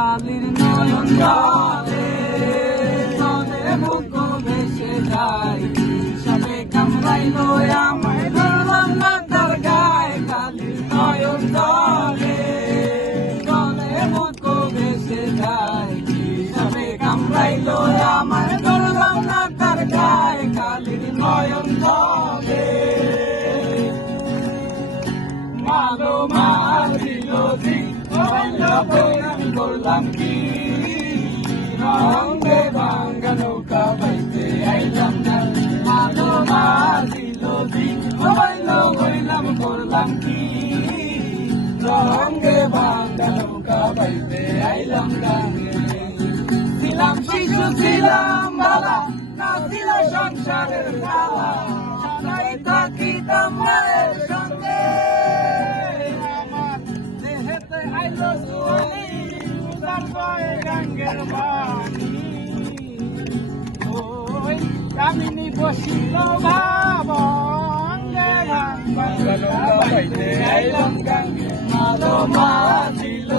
কালির নয়ন জলে জলে মুখ ভেসে যায় সাপে কামড়াইলো আমায় ধরলাম না তার গায়ে কালির নয়ন জলে জলে মুখ ভেসে যায় সাপে কামড়াইলো আমায় ধরলাম না তার গায়ে কালির নয়ন জলে মালো মারিল আমি করলাম কি রঙে ভাঙ্গা নৌকা বাইতে আইলাম না মালো মারিল হইলাম করলাম কি রঙে ভাঙ্গা নৌকা বাইতে আইলাম না ছিলাম শিশু ছিলাম বালা না ছিল সংসারের জ্বালা সবাই থাকিতাম মায়ের সঙ্গে গঙ্গের বাণী ওই কামিনী বসিল ভাবঙ্গে ভাঙ্গা নৌকা বাইতে আইলাম গঙ্গে মালো মাঝিল